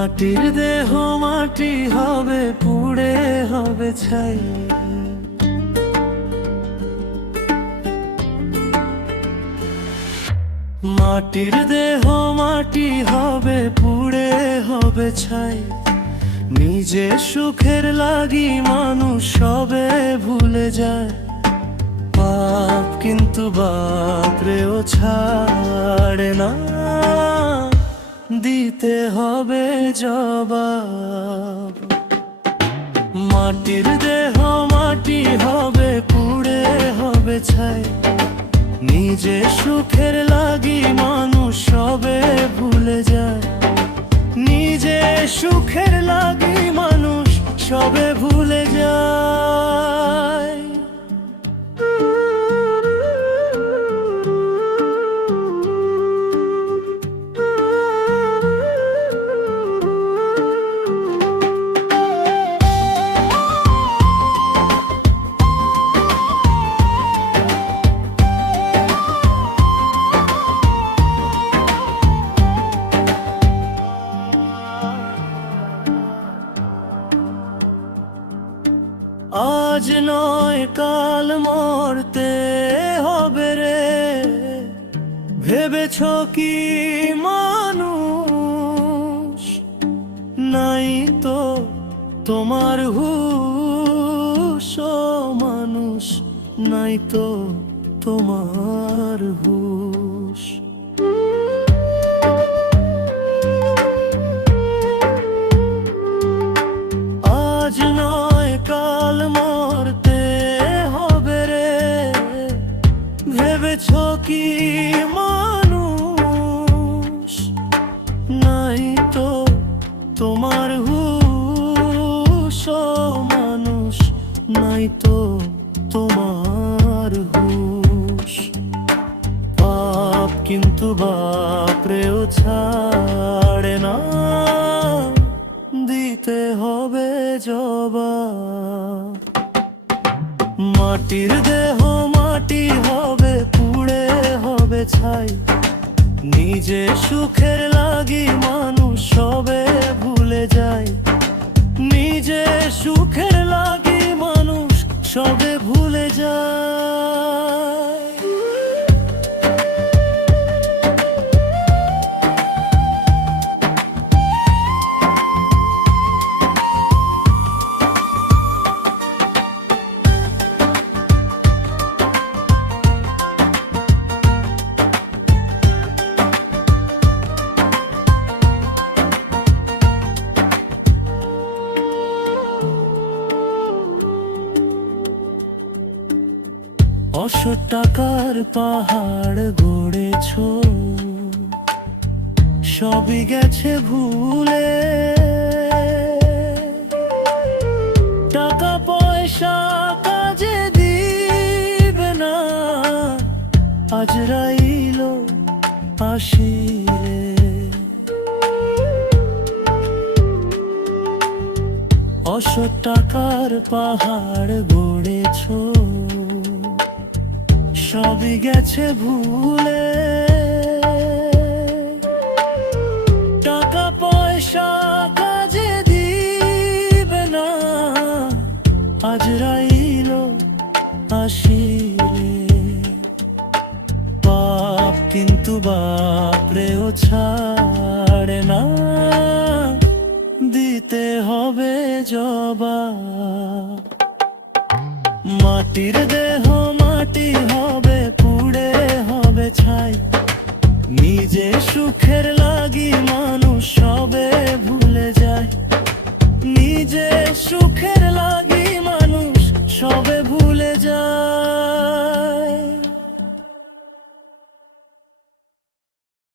মাটির দেহ মাটি হবে, পুড়ে হবে ছাই। মাটির দেহ মাটি হবে, পুড়ে হবে ছাই। নিজে সুখের লাগি মানুষ সবে ভুলে যায়। পাপ কিন্তু বাপরেও ছাড়ে না, দিতে হবে জবাব। মাটির দেহ মাটি হবে, পুড়ে হবে ছাই। নিজে সুখের লাগি মানুষ সবে ভুলে যায়। নিজে সুখের লাগি মানুষ সবে ভুলে যায়। আজ নয় কাল মরতে হবে রে, ভেবেছ কি মানুষ? নাই তো তোমার হুঁশ, ও মানুষ, নাই তো তোমার হুঁশ। আজ নয় কাল মরতে হবে রে, ভেবেছ কি মানুষ? নাই তো তোমার হুঁশ, ও মানুষ, নাই তো তোমার হুঁশ। পাপ কিন্তু বাপরেও ছাড়ে না, দিতে হবে জবাব। মাটির দেহ মাটি হবে, পুড়ে হবে ছাই। নিজে সুখের লাগি মানুষ সবে ভুলে যায়। নিজে সুখের লাগি মানুষ সবে ভুলে যায়। অসৎ টাকার পাহাড় গড়েছ, সবই গেছে ভুলে। টাকা পয়সা কাজে দিবে না, আজরাইল আসিলে। অসৎ টাকার পাহাড় গড়েছ, সবই গেছে ভুলে। টাকা পয়সা কাজে দিবে না, আজরাইল আসিলে। পাপ কিন্তু বাপরেও ছাড়ে না, দিতে হবে জবাব। মাটির দেহ মাটি হবে, পুড়ে হবে ছাই। নিজে সুখের লাগি মানুষ